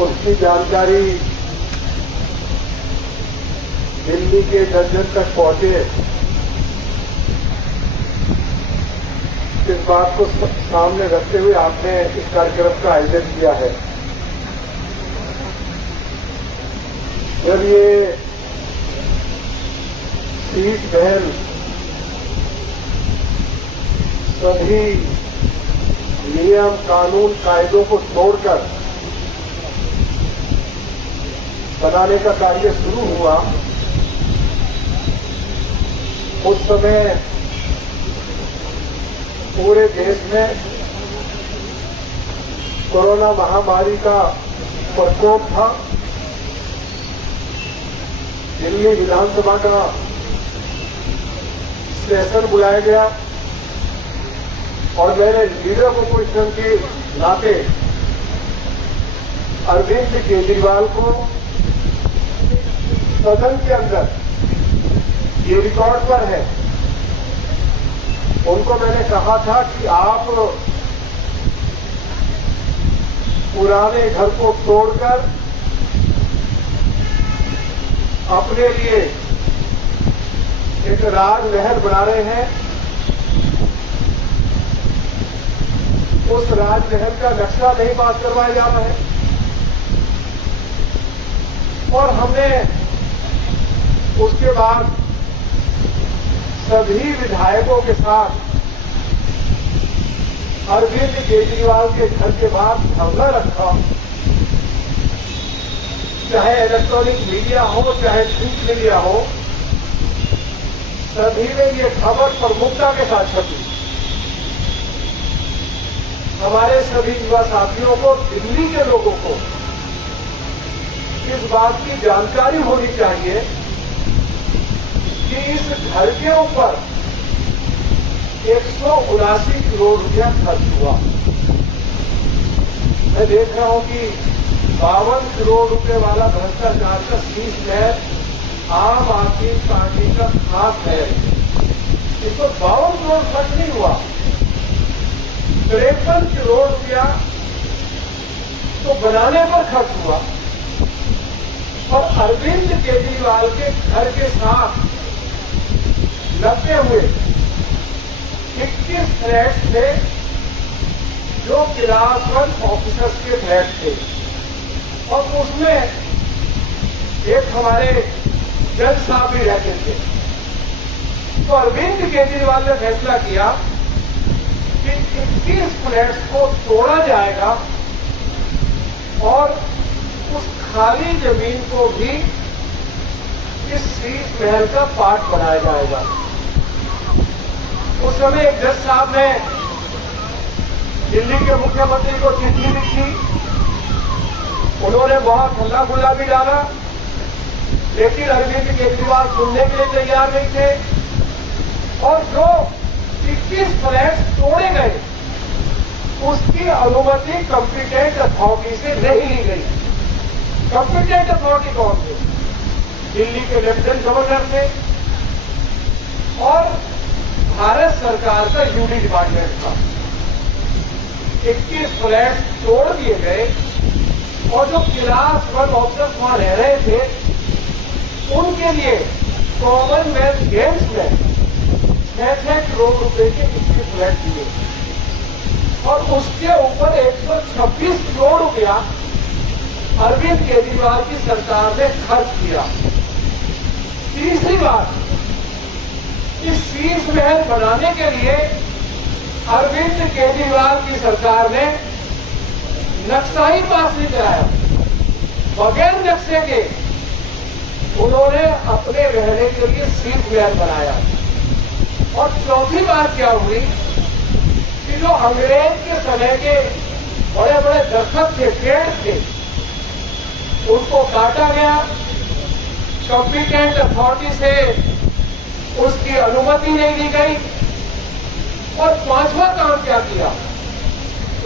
उसकी जानकारी दिल्ली के जन तक पहुंचे, इस बात को सामने रखते हुए आपने इस कार्यक्रम का आयोजन किया है। जब ये शीश महल सभी नियम कानून कायदों को तोड़कर बनाने का कार्य शुरू हुआ, उस समय पूरे देश में कोरोना महामारी का प्रकोप था। दिल्ली विधानसभा का सेशन बुलाया गया और मैंने लीडर ऑफ अपोजिशन के नाते अरविंद केजरीवाल को सदन के अंदर, ये रिकॉर्ड पर है, उनको मैंने कहा था कि आप पुराने घर को तोड़कर अपने लिए एक राजमहल बना रहे हैं। उस राजमहल का नक्शा नहीं पास करवाया जा रहा है और हमने उसके बाद सभी विधायकों के साथ अरविंद केजरीवाल के घर के बाहर धरना रखा। चाहे इलेक्ट्रॉनिक मीडिया हो, चाहे प्रिंट मीडिया हो, सभी ने ये खबर प्रमुखता के साथ छपी। हमारे सभी युवा साथियों को, दिल्ली के लोगों को इस बात की जानकारी होनी चाहिए कि इस घर के ऊपर 179 करोड़ रुपया खर्च हुआ। मैं देख रहा हूं कि 52 करोड़ रुपए वाला भ्रष्टाचार का शीश महल आम आदमी पार्टी का खास है। इसको 52 करोड़ खर्च नहीं हुआ, 53 करोड़ रुपया तो बनाने पर खर्च हुआ और अरविंद केजरीवाल के घर के साथ लगते हुए 21 फ्लैट्स थे जो क्लास 1 ऑफिसर्स के फ्लैट थे और उसमें एक हमारे जज साहब भी रहते थे। तो अरविंद केजरीवाल ने फैसला किया कि 21 फ्लैट्स को तोड़ा जाएगा और उस खाली जमीन को भी इस शीश महल का पार्ट बनाया जाएगा। उस समय एक जज साहब ने दिल्ली के मुख्यमंत्री को चिट्ठी लिखी, उन्होंने बहुत हल्ला गुल्ला भी डाला, लेकिन अरविंद केजरीवाल सुनने के लिए तैयार नहीं थे और जो 21 फ्लैट्स तोड़े गए उसकी अनुमति कॉम्पिटेंट अथॉरिटी से नहीं ली गई। कॉम्पिटेंट अथॉरिटी कौन थे? दिल्ली के लेफ्टिनेंट गवर्नर थे और भारत सरकार का यूडी डिपार्टमेंट था। 21 फ्लैट तोड़ दिए गए और जो क्लास 1 ऑफिसर्स वहां रह रहे थे उनके लिए कॉमनवेल्थ गेम्स में 6 करोड़ रुपए के 21 फ्लैट दिए और उसके ऊपर 126 करोड़ रुपया अरविंद केजरीवाल की सरकार ने खर्च किया। तीसरी बात, इस शीश महल बनाने के लिए अरविंद केजरीवाल की सरकार ने नक्शा ही पास नहीं कराया, बगैर नक्शे के उन्होंने अपने रहने के लिए शीश महल बनाया। और चौथी बात क्या हुई कि जो अंग्रेज के समय के बड़े बड़े दरख्त थे, पेड़ थे, उसको काटा गया, कॉम्पिटेंट अथॉरिटी से उसकी अनुमति नहीं दी गई। और पांचवा काम क्या किया,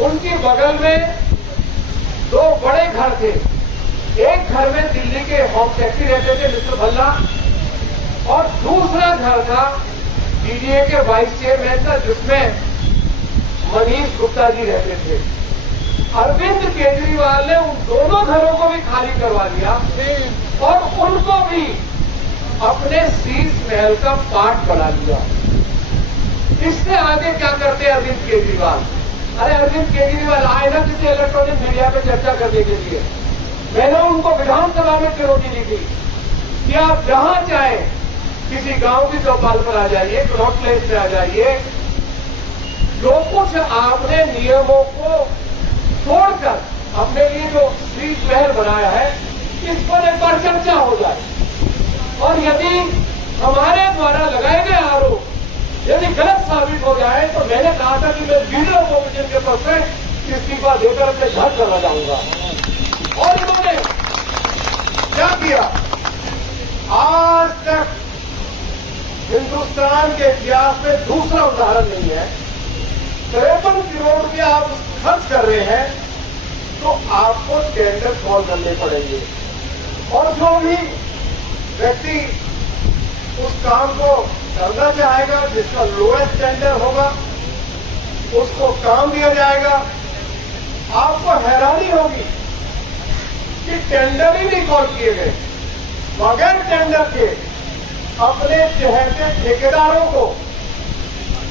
उनके बगल में 2 बड़े घर थे। एक घर में दिल्ली के होम सेक्रेटरी रहते थे मिस्टर भल्ला और दूसरा घर था डीडीए के वाइस चेयरमैन था जिसमें मनीष गुप्ता जी रहते थे। अरविंद केजरीवाल ने उन दोनों घरों को भी खाली करवा दिया और उनको भी अपने शीश महल का पार्ट बना लिया। इससे आगे क्या करते हैं अरविंद केजरीवाल? अरे अरविंद केजरीवाल आए ना किसी इलेक्ट्रॉनिक मीडिया पे चर्चा करने के लिए। मैंने उनको विधानसभा में चुनौती दी थी कि आप जहां चाहे किसी गांव की चौपाल पर आ जाइए, प्लॉट प्लेस पे आ जाइए, जो कुछ आपने नियमों को तोड़कर अपने लिए जो शीश महल बनाया है, इस पर एक बार चर्चा हो जाए। और यदि हमारे द्वारा लगाए गए आरोप यदि गलत साबित हो जाए तो मैंने कहा था कि मैं लीडर ऑपोजिशन के पद से इस्तीफा देकर अपने घर चला जाऊंगा। और इन्होंने क्या किया? आज तक हिंदुस्तान के इतिहास में दूसरा उदाहरण नहीं है। 53 करोड़ रुपया आप खर्च कर रहे हैं तो आपको टेंडर कॉल करने पड़ेंगे और जो भी व्यक्ति उस काम को करना चाहेगा, जिसका लोएस्ट टेंडर होगा, उसको काम दिया जाएगा। आपको हैरानी होगी कि टेंडर ही नहीं कॉल किए गए। बगैर टेंडर के अपने चहेते ठेकेदारों को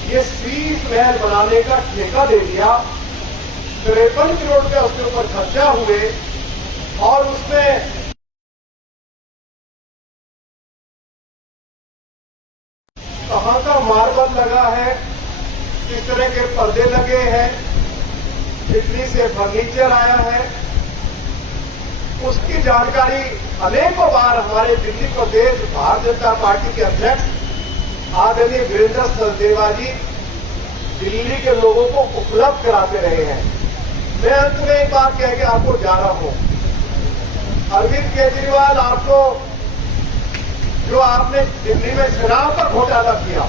ये शीश महल बनाने का ठेका दे दिया। 53 करोड़ रुपया उसके ऊपर खर्चा हुए और उसमें कहां का मार्बल लगा है, किस तरह के पर्दे लगे हैं, इटली से फर्नीचर आया है, उसकी जानकारी अनेकों बार हमारे दिल्ली प्रदेश भारतीय जनता पार्टी के अध्यक्ष आदरणीय वीरेंद्र सचदेवा जी दिल्ली के लोगों को उपलब्ध कराते रहे हैं। मैं अंत में एक बात कह के आपको जा रहा हूं। अरविंद केजरीवाल, आपको जो आपने दिल्ली में शराब का घोटाला किया,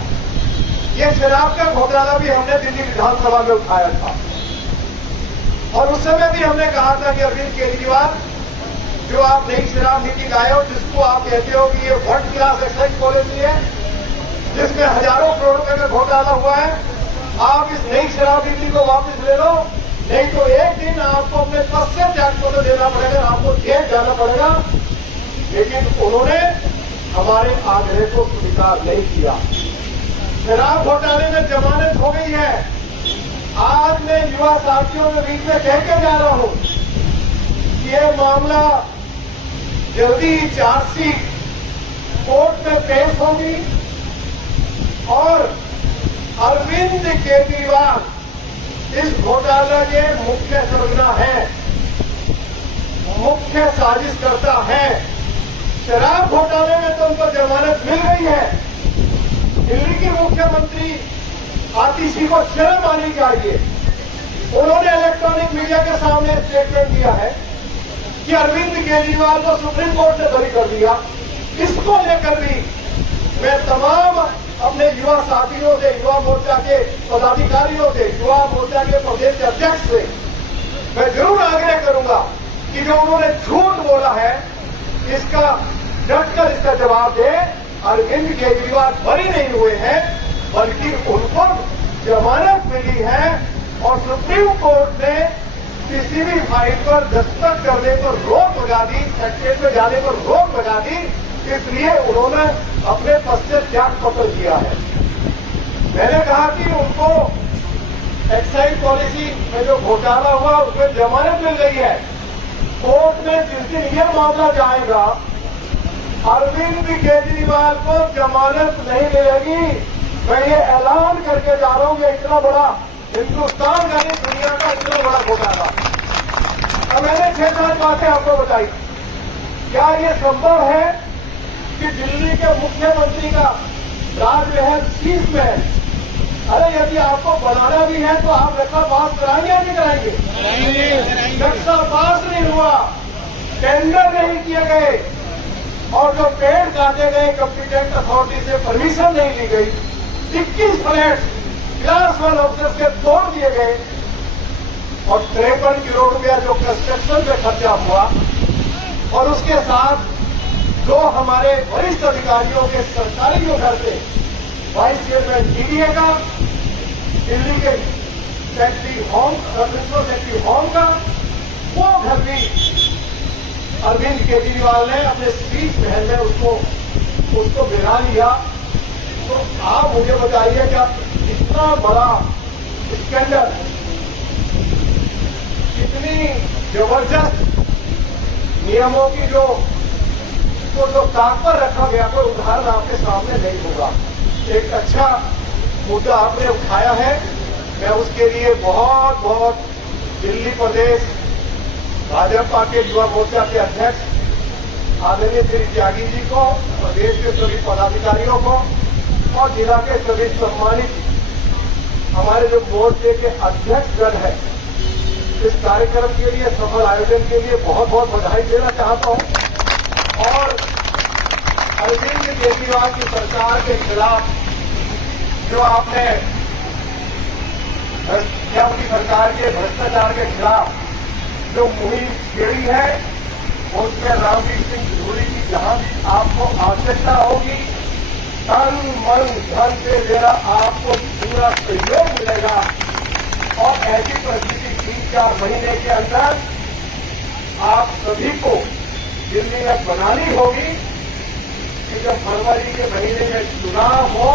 ये शराब का घोटाला भी हमने दिल्ली विधानसभा में उठाया था और उस समय भी हमने कहा था कि अरविंद केजरीवाल, जो आप नई शराब नीति लाए हो, जिसको आप कहते हो कि ये वर्ल्ड क्लास एक्साइज पॉलिसी है, जिसमें हजारों करोड़ रुपए का घोटाला हुआ है, आप इस नई शराब नीति को वापस ले लो, नहीं तो एक दिन आपको अपने पद से त्यागपत्र देना पड़ेगा, आपको जेल जाना पड़ेगा। लेकिन उन्होंने हमारे आग्रह को स्वीकार नहीं किया। शराब घोटाले में जमानत हो गई है। आज मैं युवा साथियों के बीच में कह के जा रहा हूं कि ये मामला जल्दी ही चार्जशीट कोर्ट में पेश होगी और अरविंद केजरीवाल इस घोटाले के मुख्य सरगना है, मुख्य साजिशकर्ता है। शराब घोटाले में तो उनको जमानत मिल गई है। दिल्ली की मुख्यमंत्री आतिशी को शर्म आनी चाहिए। उन्होंने इलेक्ट्रॉनिक मीडिया के सामने स्टेटमेंट दिया है कि अरविंद केजरीवाल को सुप्रीम कोर्ट ने बरी कर दिया। इसको लेकर भी मैं तमाम अपने युवा साथियों से, युवा मोर्चा के पदाधिकारियों से, युवा मोर्चा के प्रदेश के अध्यक्ष से मैं जरूर आग्रह करूंगा कि जो उन्होंने झूठ बोला है, इसका डटकर इसका जवाब दे। अरविंद केजरीवाल बरी नहीं हुए हैं, बल्कि उनको जमानत मिली है और सुप्रीम कोर्ट ने किसी भी फाइल पर दस्तखत करने पर रोक लगा दी, सेक्रेटरी में जाने पर रोक लगा दी। इसलिए उन्होंने अपने पद से त्याग पत्र दिया है। मैंने कहा कि उनको एक्साइज पॉलिसी में जो घोटाला हुआ उसमें जमानत मिल गई है। कोर्ट में जिस दिन यह मामला जाएगा, अरविंद केजरीवाल को जमानत नहीं मिलेगी। मैं ये ऐलान करके जा रहा हूं कि इतना बड़ा हिंदुस्तान का नहीं, दुनिया का इतना बड़ा घोटाला। अब मैंने 6-7 बातें आपको बताई। क्या ये संभव है कि दिल्ली के मुख्यमंत्री का राजमहल शीश महल, अरे यदि आपको बनाना भी है तो आप नक्शा पास कराएंगे या नहीं कराएंगे? नक्शा पास नहीं हुआ, टेंडर नहीं किए गए और जो पेड़ काटे गए कॉम्पिटेंट अथॉरिटी से परमिशन नहीं ली गई। 21 फ्लैट क्लास 1 ऑफिसर्स के तोड़ दिए गए और 53 करोड़ रुपया जो कंस्ट्रक्शन पे खर्चा हुआ और उसके साथ जो हमारे वरिष्ठ अधिकारियों के सरकारी जो घर थे, वाइस चेयरमैन डीडीए का, दिल्ली के secretary home, principal secretary home का वो घर भी अरविंद केजरीवाल ने अपने शीश महल में उसको गिरा लिया। तो आप मुझे बताइए क्या इतना बड़ा स्कैंडल, कितनी जबरदस्त नियमों की जो ताक पर रखा गया, कोई उदाहरण आपके सामने नहीं होगा। एक अच्छा मुद्दा आपने उठाया है, मैं उसके लिए बहुत बहुत दिल्ली प्रदेश भाजपा के युवा मोर्चा के अध्यक्ष आदरणीय श्री त्यागी जी को, प्रदेश के सभी पदाधिकारियों को और जिला के सभी सम्मानित हमारे जो मोर्चे के अध्यक्षगण है, इस कार्यक्रम के लिए, सफल आयोजन के लिए बहुत बहुत बधाई देना चाहता हूं। और अरविंद केजरीवाल की सरकार के खिलाफ जो आपने उनकी सरकार के भ्रष्टाचार के खिलाफ जो मुहिम छेड़ी है, उसमें रामवीर सिंह धूरी की जहां भी आपको आवश्यकता होगी, तन मन धन से मेरा आपको पूरा सहयोग मिलेगा। और ऐसी परिस्थिति 3-4 महीने के अंदर आप सभी को दिल्ली में बनानी होगी कि जब फरवरी के महीने में चुनाव हो